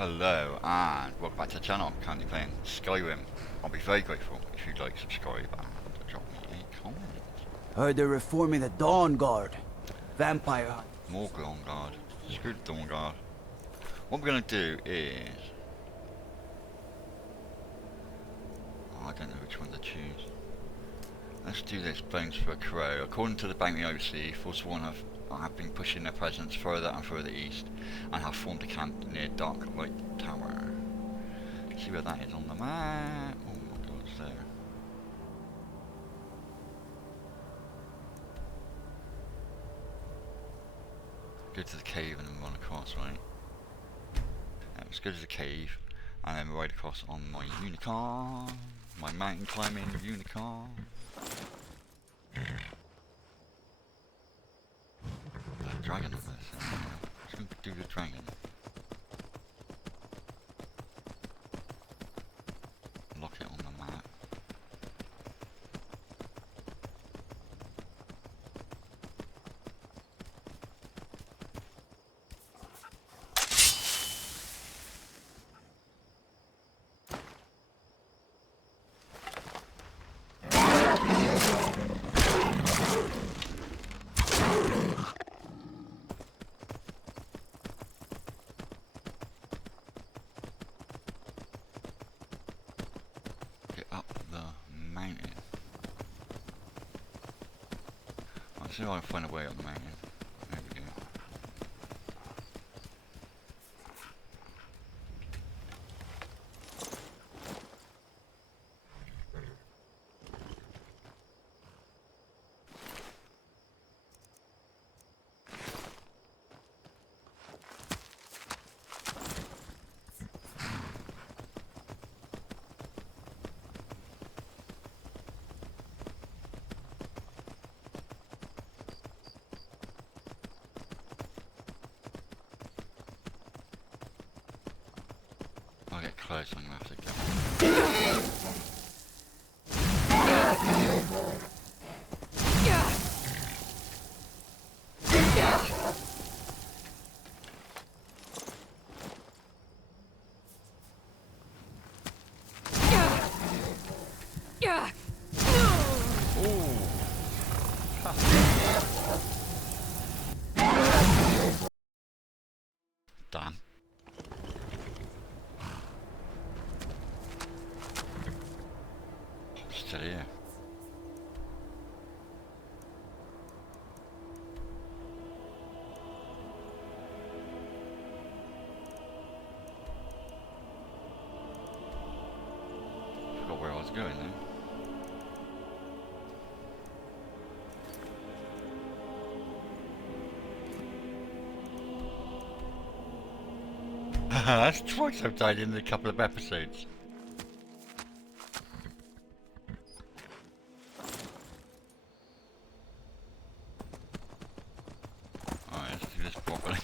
Hello and welcome back to the channel. I'm currently playing Skyrim. I'll be very grateful if you'd like, subscribe and drop me a comment. Heard they're reforming the Dawn Guard. Vampire hunt. More Dawn Guard. Screw the Dawn Guard. What we're going to do is... Oh, I don't know which one to choose. Let's do this, Bones for a Crow. According to the bounty overseer, Forsworn have been pushing their presence further and further east and have formed a camp near Dark Light Tower. See where that is on the map. Oh my god, it's there. Go to the cave and then run across, right? Yeah, let's go to the cave and then ride across on my unicorn. My mountain climbing unicorn. Dragon of this. Let's go do the dragon. Lock it on the map. Up the mountain. Let's see if I can find a way up the mountain. There we go. I'll get close, I'm gonna have to go. Damn. Still here. Forgot where I was going then. That's twice I've died in a couple of episodes. Alright, let's do this properly.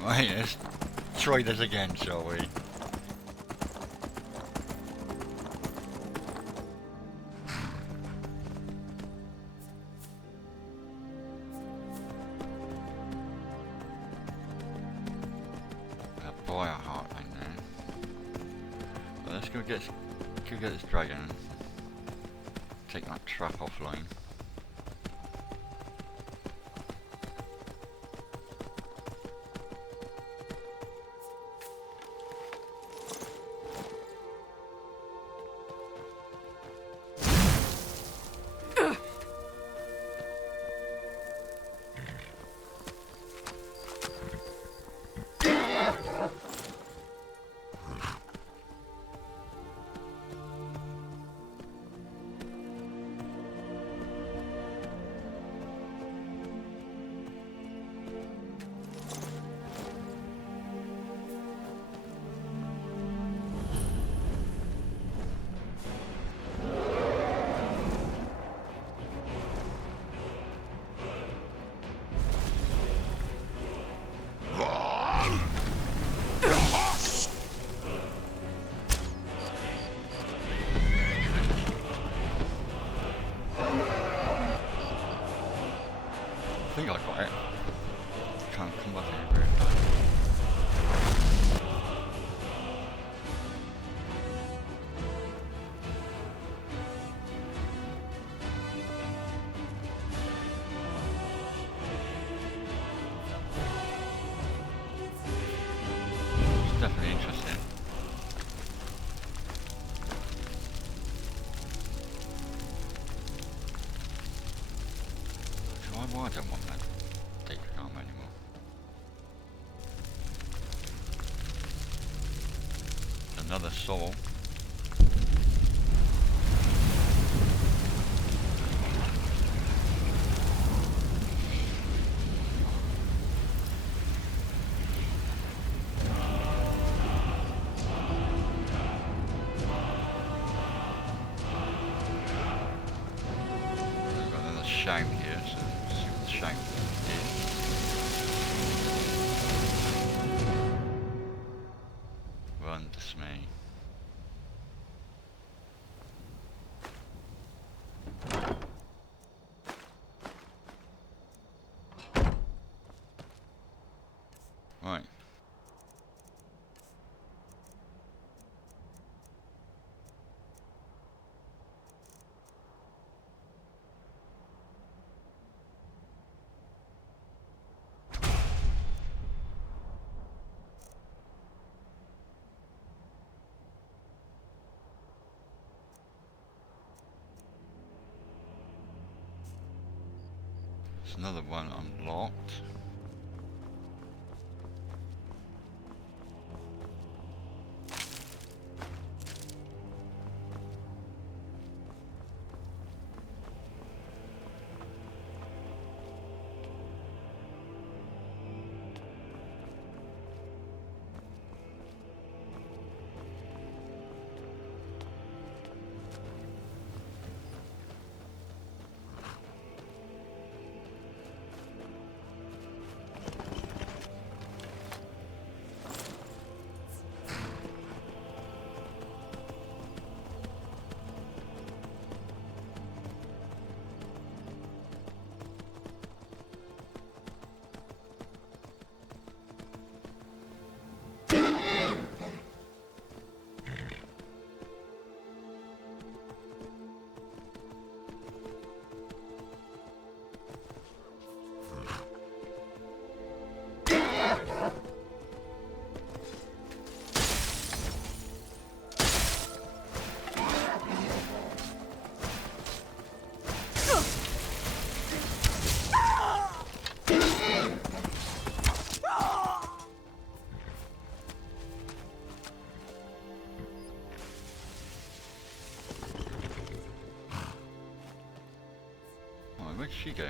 Right, let's try this again, shall we? A briar heart thing there. Well, let's go get this dragon. Take that trap offline. think I got it. Can't come back over it. It's definitely interesting. Why I don't want that data armor anymore. Another soul. We've got another shame here, so let's see what the shame is. Run, dismay. Right. There's another one unlocked. Where'd she go?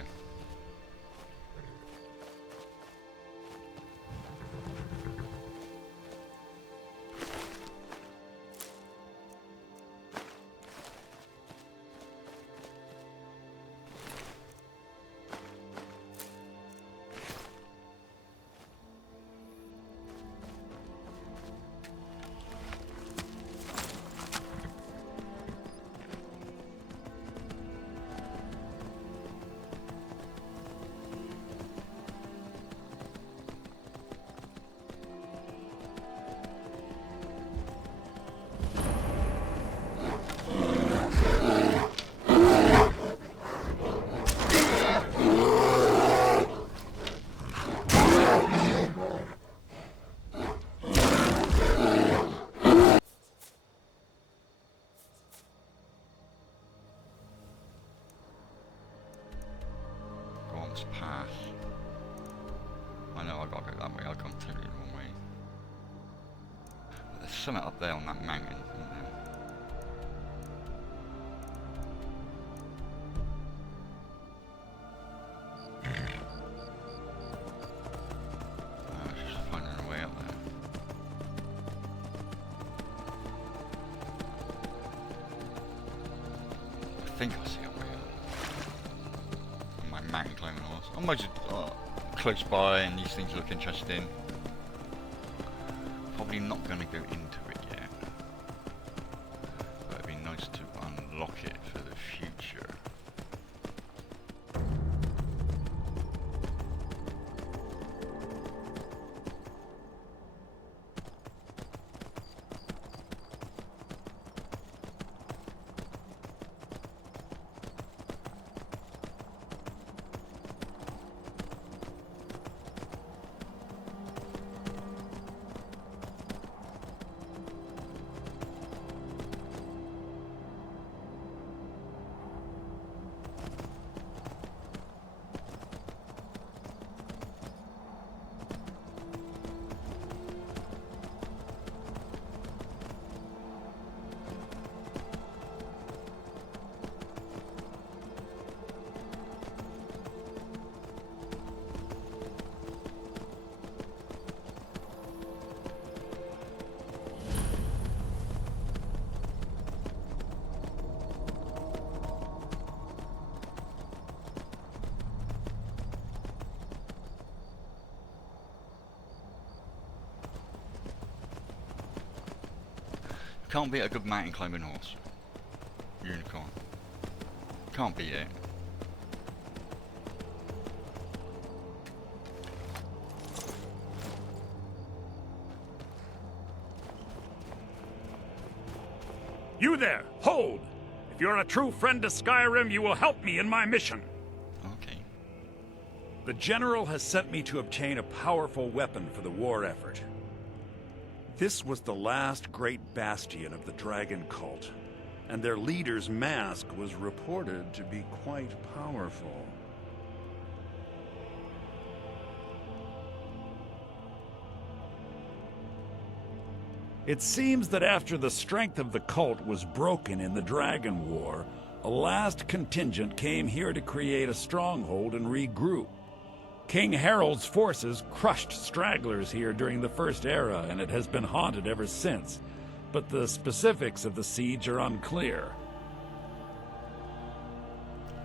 Path. I know I gotta go that way, I've gone totally the wrong way. But there's something up there on that mountain, isn't there? I was just finding a way up there. I think I see a way up. Mountain climbing horse. I'm most close by and these things look interesting. Probably not going to go into it yet. But it'd be nice to unlock it for the future. can't beat a good mountain climbing horse. Unicorn. Can't beat it. You there! Hold! If you're a true friend to Skyrim, you will help me in my mission. Okay. The General has sent me to obtain a powerful weapon for the war effort. This was the last great bastion of the Dragon Cult, and their leader's mask was reported to be quite powerful. It seems that after the strength of the cult was broken in the Dragon War, a last contingent came here to create a stronghold and regroup. King Harold's forces crushed stragglers here during the First Era, and it has been haunted ever since. But the specifics of the siege are unclear.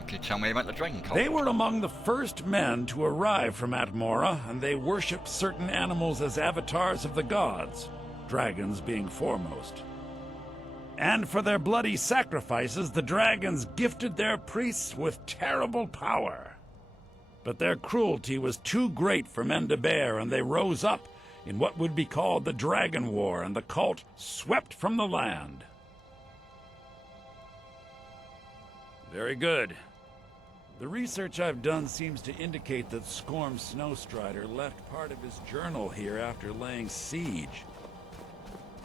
Okay, tell me about the Dragon Cult. They were among the first men to arrive from Atmora, and they worshipped certain animals as avatars of the gods, dragons being foremost. And for their bloody sacrifices, the dragons gifted their priests with terrible power. But their cruelty was too great for men to bear, and they rose up in what would be called the Dragon War, and the cult swept from the land. Very good. The research I've done seems to indicate that Skorm Snowstrider left part of his journal here after laying siege.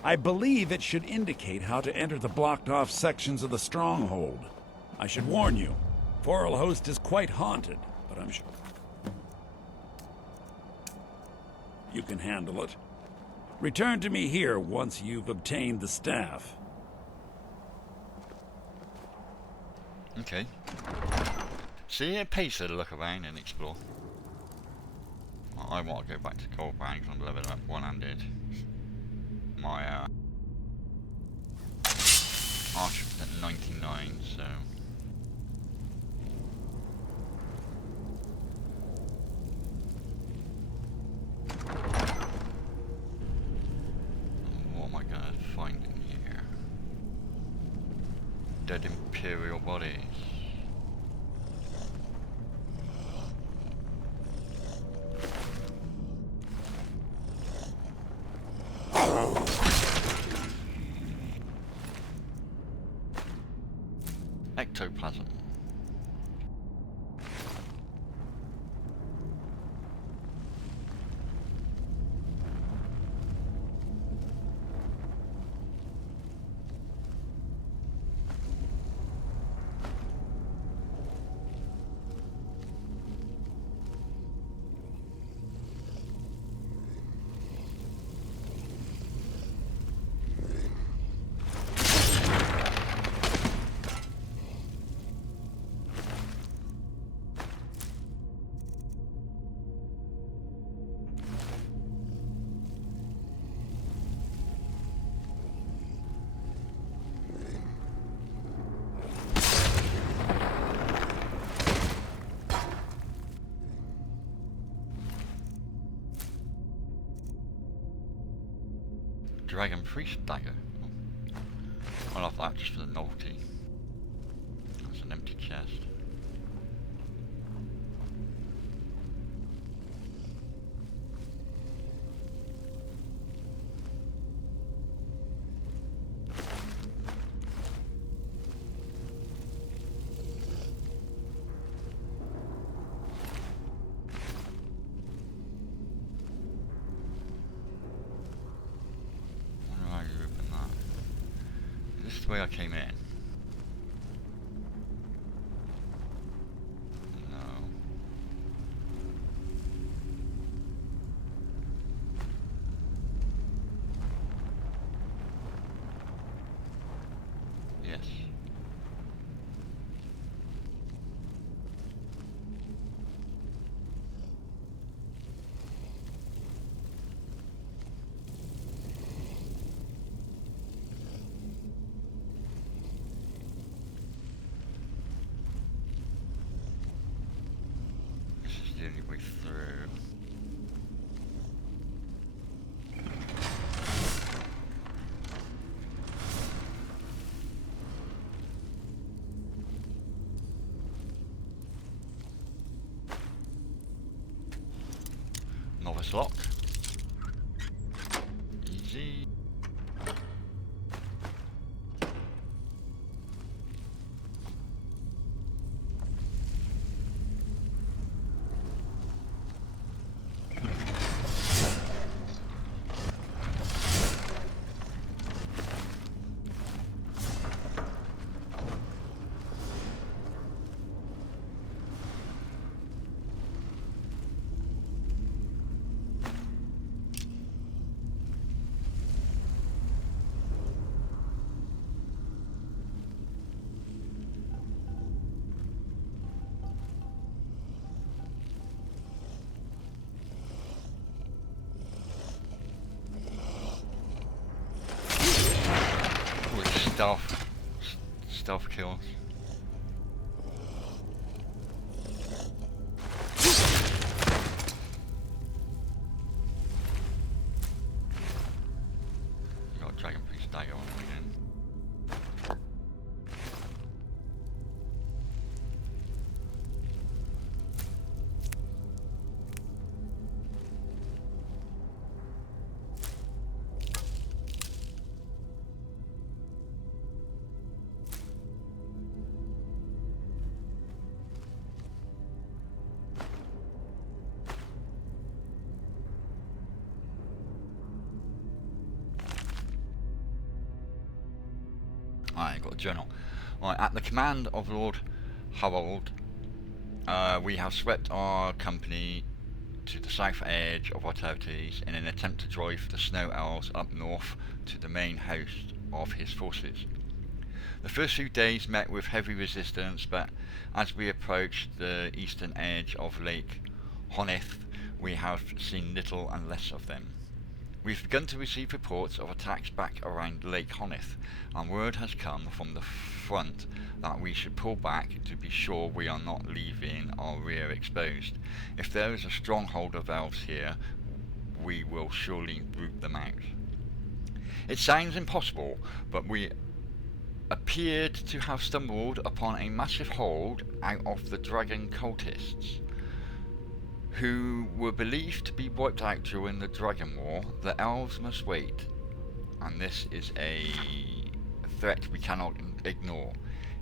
I believe it should indicate how to enter the blocked-off sections of the stronghold. I should warn you, Forelhost is quite haunted, but I'm sure you can handle it. Return to me here once you've obtained the staff. Okay. See, it pays to look around and explore. I want to go back to Goldbrand because I'm leveling up one-handed. My archer was at 99, so what am I gonna find in here? Dead Imperial bodies. Ectoplasm. Dragon Priest dagger. I love that just for the novelty. That's an empty chest. The way I came in. No. Yes. The only way through. Let's lock. Easy. Stealth kills. Got a dragon priest dagger on him again. Alright, got a journal. Alright, at the command of Lord Harold, we have swept our company to the south edge of our territories in an attempt to drive the snow elves up north to the main host of his forces. The first few days met with heavy resistance, but as we approached the eastern edge of Lake Honeth, we have seen little and less of them. We've begun to receive reports of attacks back around Lake Honeth, and word has come from the front that we should pull back to be sure we are not leaving our rear exposed. If there is a stronghold of elves here, we will surely root them out. It sounds impossible, but we appeared to have stumbled upon a massive hold out of the dragon cultists, who were believed to be wiped out during the Dragon War. The elves must wait, and this is a threat we cannot ignore.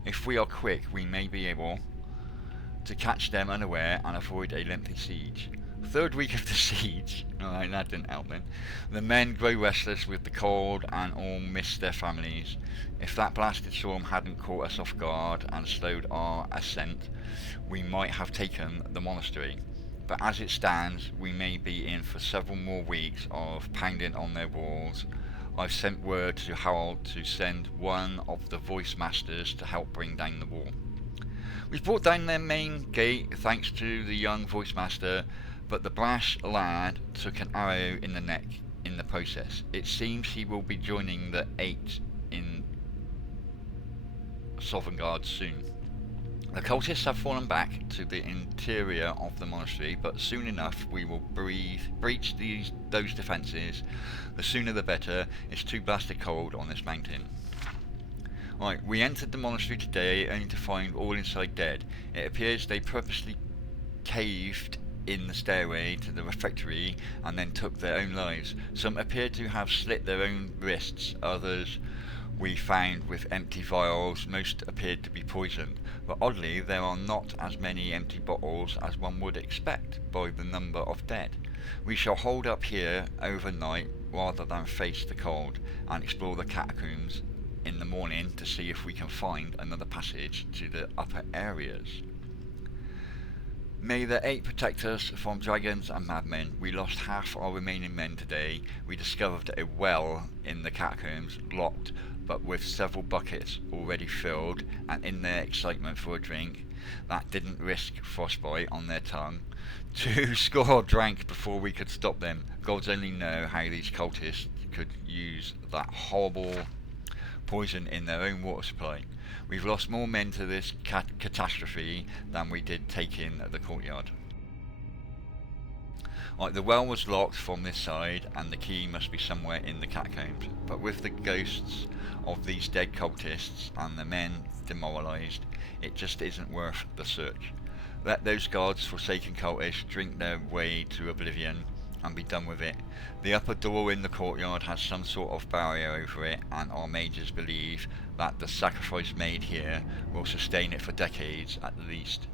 If we are quick, we may be able to catch them unaware and avoid a lengthy siege. Third week of the siege, alright, that didn't help then. The men grow restless with the cold and all miss their families. If that blasted storm hadn't caught us off guard and slowed our ascent, we might have taken the monastery. But as it stands, we may be in for several more weeks of pounding on their walls. I've sent word to Harold to send one of the voice masters to help bring down the wall. We've brought down their main gate thanks to the young voice master, but the brash lad took an arrow in the neck in the process. It seems he will be joining the 8 in Sovereign Guard soon. The cultists have fallen back to the interior of the monastery, but soon enough we will breach those defences. The sooner the better. It's too blasted cold on this mountain. Right, we entered the monastery today only to find all inside dead. It appears they purposely caved in the stairway to the refectory and then took their own lives. Some appear to have slit their own wrists, others we found with empty vials, most appeared to be poisoned, but oddly there are not as many empty bottles as one would expect by the number of dead. We shall hold up here overnight rather than face the cold and explore the catacombs in the morning to see if we can find another passage to the upper areas. May the 8 protect us from dragons and madmen. We lost half our remaining men today. We discovered a well in the catacombs, locked but with several buckets already filled, and in their excitement for a drink that didn't risk frostbite on their tongue, 2 score drank before we could stop them. Gods only know how these cultists could use that horrible poison in their own water supply. We've lost more men to this catastrophe than we did taking the courtyard. Right, the well was locked from this side and the key must be somewhere in the catacombs, but with the ghosts of these dead cultists and the men demoralised, it just isn't worth the search. Let those gods forsaken cultists drink their way to oblivion and be done with it. The upper door in the courtyard has some sort of barrier over it, and our mages believe that the sacrifice made here will sustain it for decades at the least.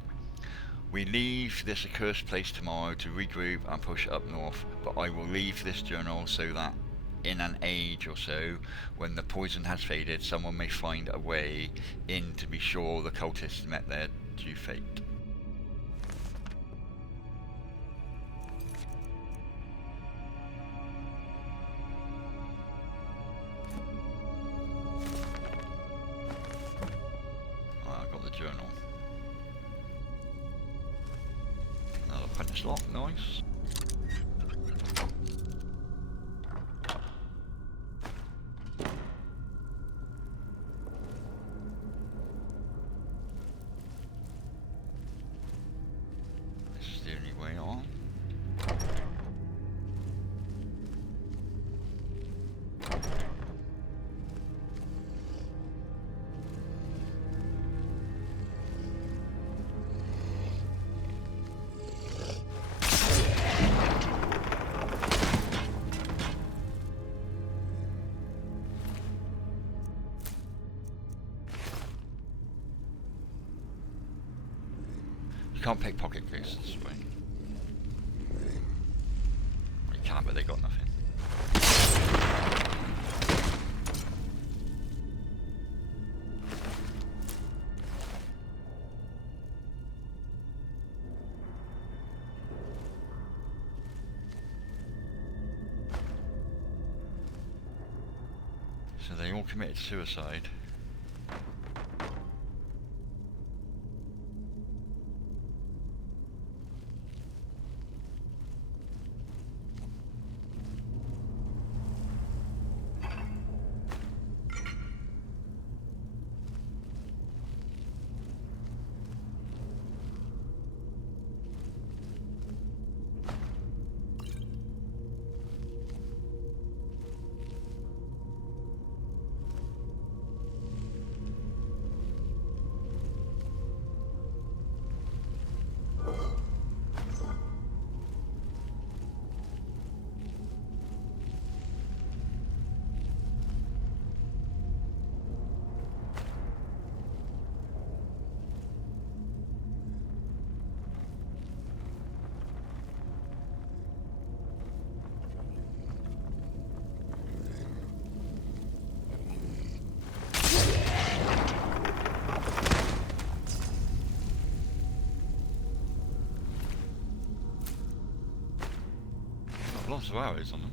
We leave this accursed place tomorrow to regroup and push up north, but I will leave this journal so that in an age or so, when the poison has faded, someone may find a way in to be sure the cultists met their due fate. I got the journal. Another punch lock, nice. You can't pickpocket ghosts, right? You can, but they got nothing. So they all committed suicide. Lots of arrows on them.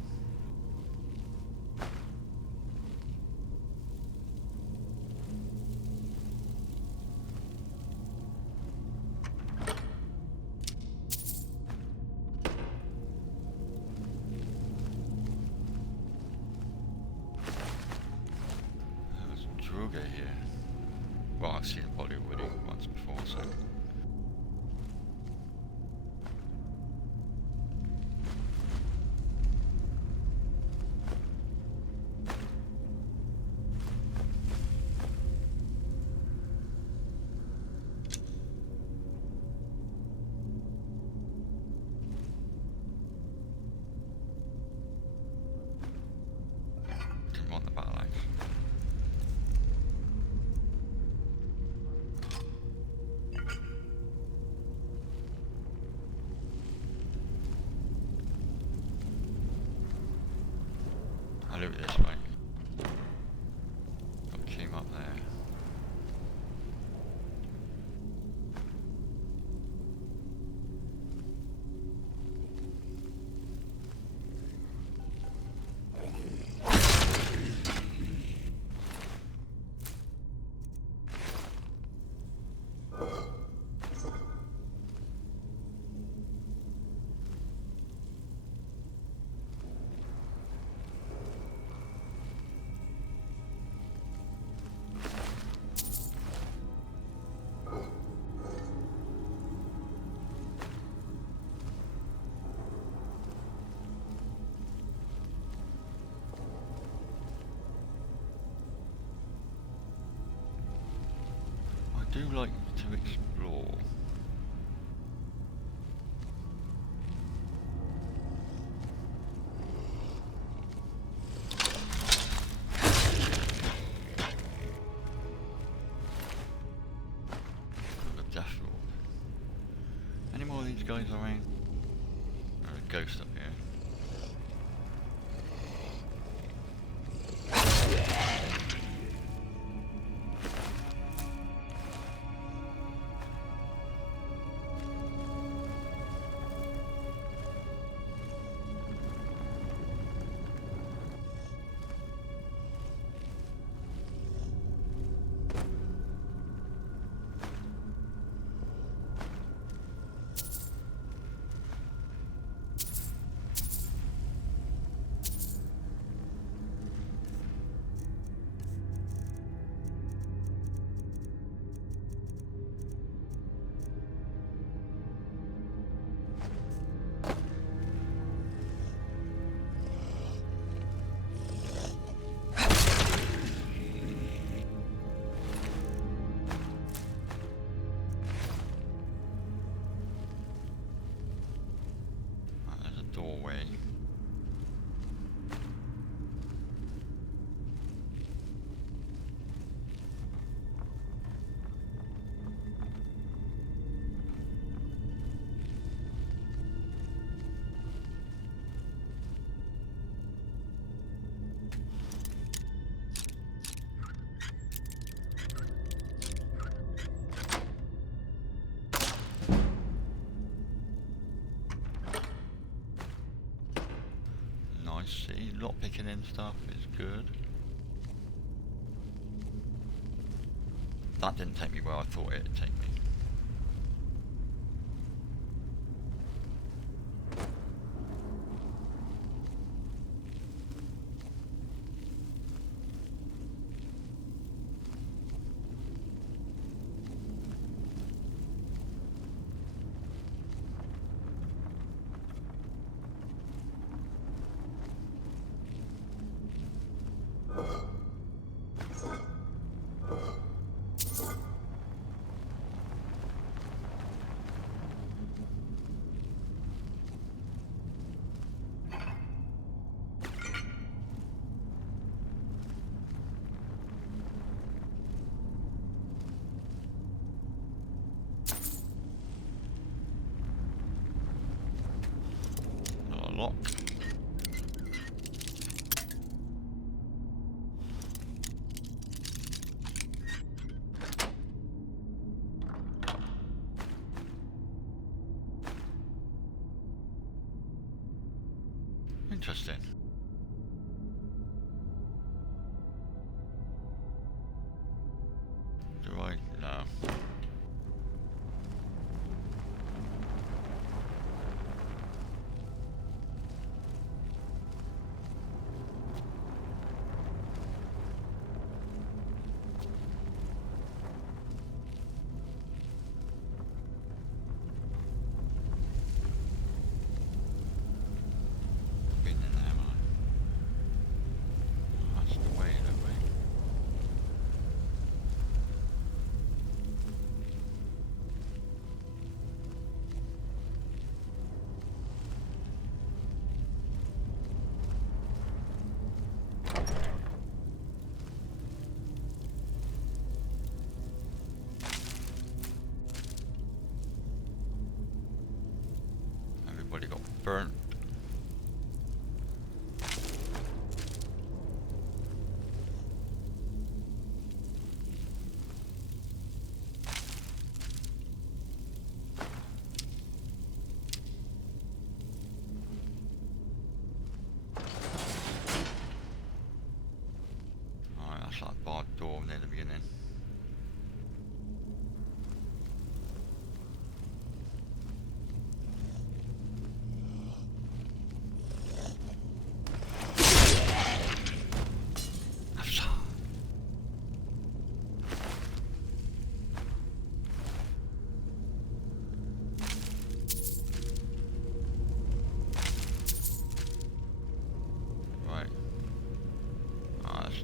There's a Druga here. Well, I've seen a body already once before, so. Didn't want the battle axe. I'll do it this way. Got Kim up there. I do like to explore. guys around? There's a ghost up here. Doorway. See, lock picking and stuff is good. That didn't take me where I thought it'd take me. Lock. Interesting. Do I? No. Everybody got burnt. Alright, that's that barred door near the beginning.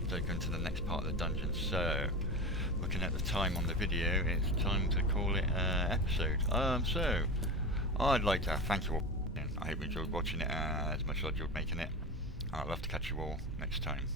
Taken to the next part of the dungeon. So, looking at the time on the video, it's time to call it an episode. So, I'd like to thank you all. I hope you enjoyed watching it as much as I enjoyed making it. I'd love to catch you all next time.